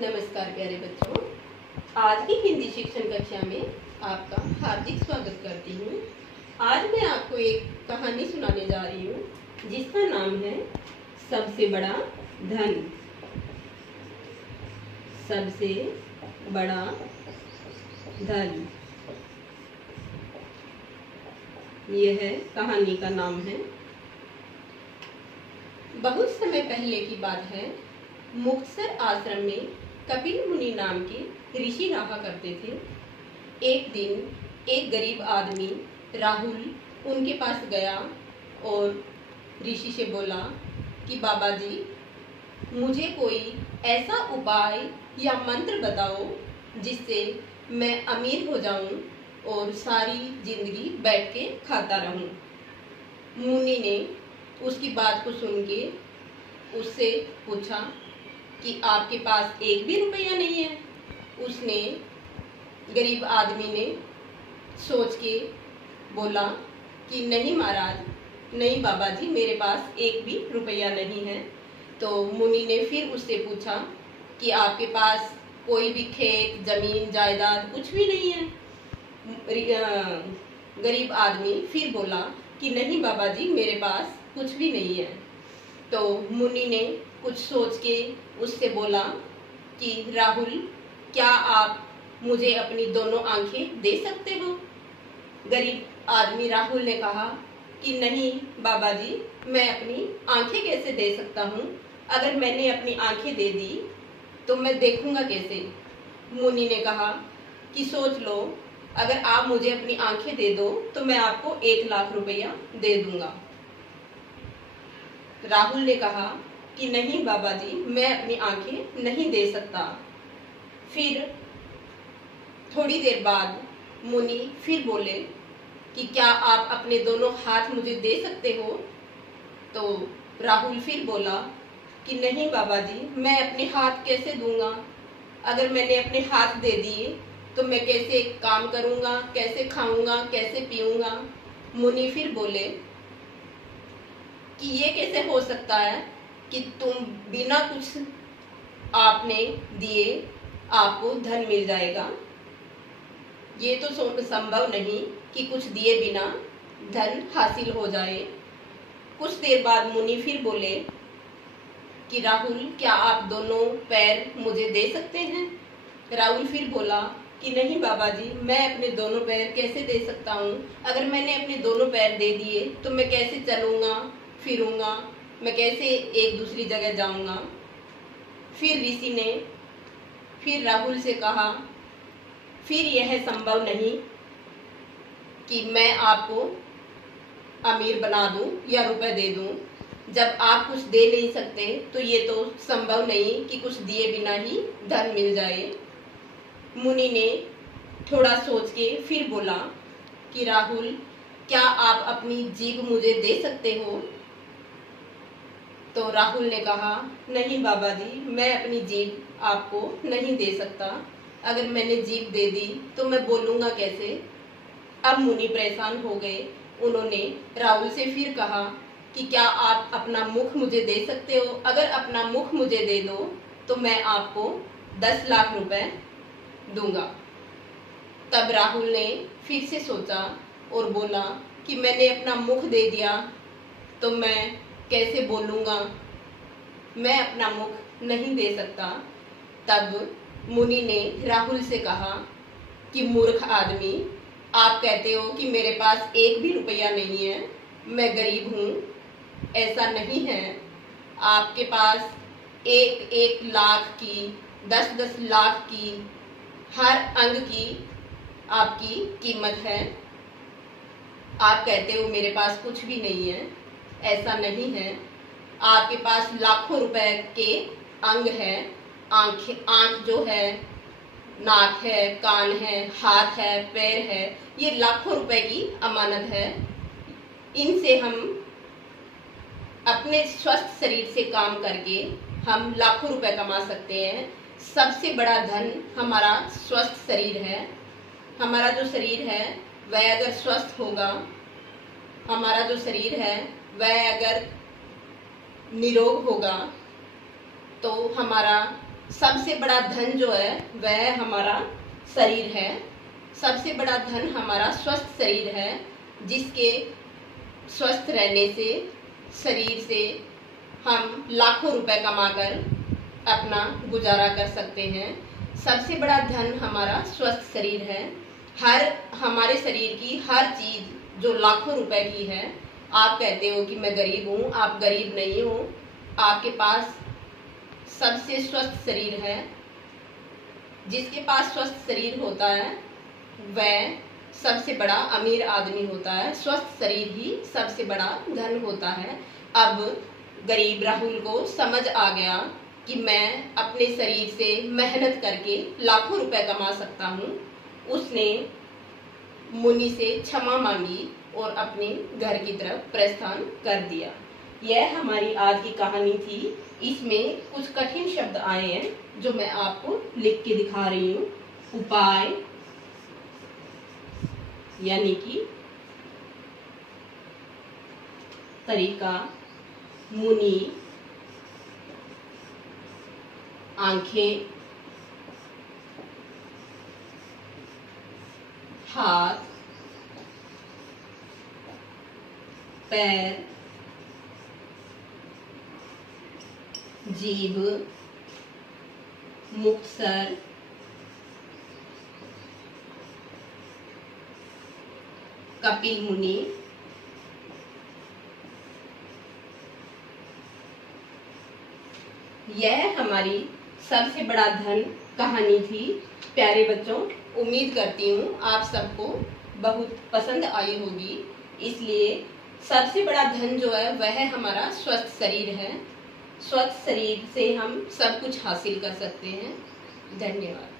नमस्कार प्यारे बच्चों, आज की हिंदी शिक्षण कक्षा में आपका हार्दिक स्वागत करती हूँ। आज मैं आपको एक कहानी सुनाने जा रही हूँ जिसका नाम है सबसे बड़ा धन। सबसे बड़ा धन, यह कहानी का नाम है। बहुत समय पहले की बात है। मुक्तसर आश्रम में कपिल मुनि नाम के ऋषि रहा करते थे। एक दिन एक गरीब आदमी राहुल उनके पास गया और ऋषि से बोला कि बाबा जी, मुझे कोई ऐसा उपाय या मंत्र बताओ जिससे मैं अमीर हो जाऊं और सारी जिंदगी बैठ के खाता रहूं। मुनि ने उसकी बात को सुन के उससे पूछा कि आपके पास एक भी रुपया नहीं है। उसने, गरीब आदमी ने सोच के बोला कि नहीं महाराज, नहीं बाबा जी, मेरे पास एक भी रुपया नहीं है। तो मुनि ने फिर उससे पूछा कि आपके पास कोई भी खेत, जमीन, जायदाद कुछ भी नहीं है। गरीब आदमी फिर बोला कि नहीं बाबा जी, मेरे पास कुछ भी नहीं है। तो मुनि ने कुछ सोच के उससे बोला कि राहुल, क्या आप मुझे अपनी दोनों आंखें दे सकते हो? गरीब आदमी राहुल ने कहा कि नहीं बाबा जी, मैं अपनी आंखें कैसे दे सकता हूँ? अगर मैंने अपनी आंखें दे दी तो मैं देखूंगा कैसे? मुनि ने कहा कि सोच लो, अगर आप मुझे अपनी आंखें दे दो तो मैं आपको 1,00,000 रुपया दे दूंगा। राहुल ने कहा कि नहीं बाबा जी, मैं अपनी आंखें नहीं दे सकता। फिर थोड़ी देर बाद मुनि फिर बोले कि क्या आप अपने दोनों हाथ मुझे दे सकते हो? तो राहुल फिर बोला कि नहीं बाबा जी, मैं अपने हाथ कैसे दूंगा? अगर मैंने अपने हाथ दे दिए तो मैं कैसे काम करूंगा, कैसे खाऊंगा, कैसे पीऊंगा? मुनि फिर बोले कि ये कैसे हो सकता है कि तुम बिना कुछ आपने दिए आपको धन मिल जाएगा? ये तो संभव नहीं कि कुछ दिए बिना धन हासिल हो जाए। कुछ देर बाद मुनि फिर बोले कि राहुल, क्या आप दोनों पैर मुझे दे सकते हैं? राहुल फिर बोला कि नहीं बाबा जी, मैं अपने दोनों पैर कैसे दे सकता हूँ? अगर मैंने अपने दोनों पैर दे दिए तो मैं कैसे चलूंगा, फिरूंगा, मैं कैसे एक दूसरी जगह जाऊंगा? फिर ऋषि ने फिर राहुल से कहा, फिर यह संभव नहीं कि मैं आपको अमीर बना दूं या रुपए दे दूं। जब आप कुछ दे नहीं सकते तो ये तो संभव नहीं कि कुछ दिए बिना ही धन मिल जाए। मुनि ने थोड़ा सोच के फिर बोला कि राहुल, क्या आप अपनी जीभ मुझे दे सकते हो? तो राहुल ने कहा, नहीं बाबा जी, मैं अपनी जीभ आपको नहीं दे सकता। अगर मैंने जीभ दे दी तो मैं बोलूंगा कैसे? अब मुनि परेशान हो गए। उन्होंने राहुल से फिर कहा कि क्या आप अपना मुख मुझे दे सकते हो? अगर अपना मुख मुझे दे दो तो मैं आपको 10,00,000 रुपए दूंगा। तब राहुल ने फिर से सोचा और बोला कि मैंने अपना मुख दे दिया तो मैं कैसे बोलूंगा? मैं अपना मुख नहीं दे सकता। तब मुनि ने राहुल से कहा कि मूर्ख आदमी, आप कहते हो कि मेरे पास एक भी रुपया नहीं है, मैं गरीब हूँ। ऐसा नहीं है। आपके पास 1-1 लाख की, 10-10 लाख की, हर अंग की आपकी कीमत है। आप कहते हो मेरे पास कुछ भी नहीं है। ऐसा नहीं है। आपके पास लाखों रुपए के अंग है, आंख जो है, नाक है, कान है, हाथ है, पैर है, ये लाखों रुपए की अमानत है। इनसे हम अपने स्वस्थ शरीर से काम करके हम लाखों रुपए कमा सकते हैं। सबसे बड़ा धन हमारा स्वस्थ शरीर है। हमारा जो शरीर है वह अगर स्वस्थ होगा, हमारा जो शरीर है वह अगर निरोग होगा तो हमारा सबसे बड़ा धन जो है वह हमारा शरीर है। सबसे बड़ा धन हमारा स्वस्थ शरीर है, जिसके स्वस्थ रहने से, शरीर से हम लाखों रुपए कमाकर अपना गुजारा कर सकते हैं। सबसे बड़ा धन हमारा स्वस्थ शरीर है। हमारे शरीर की हर चीज जो लाखों रुपए की है, आप कहते हो कि मैं गरीब हूँ, आप गरीब नहीं हो। आपके पास सबसे स्वस्थ शरीर है। जिसके पास स्वस्थ शरीर होता है वह सबसे बड़ा अमीर आदमी होता है। स्वस्थ शरीर ही सबसे बड़ा धन होता है। अब गरीब राहुल को समझ आ गया कि मैं अपने शरीर से मेहनत करके लाखों रुपए कमा सकता हूँ। उसने मुनि से क्षमा मांगी और अपने घर की तरफ प्रस्थान कर दिया। यह हमारी आज की कहानी थी। इसमें कुछ कठिन शब्द आए हैं जो मैं आपको लिख के दिखा रही हूँ। उपाय यानी कि तरीका, मुनि, आंखें, हाथ, पैर, जीभ, मुक्तसर, कपिल मुनि, यह हमारी सबसे बड़ा धन कहानी थी। प्यारे बच्चों, उम्मीद करती हूँ आप सबको बहुत पसंद आई होगी। इसलिए सबसे बड़ा धन जो है वह हमारा स्वस्थ शरीर है। स्वस्थ शरीर से हम सब कुछ हासिल कर सकते हैं। धन्यवाद।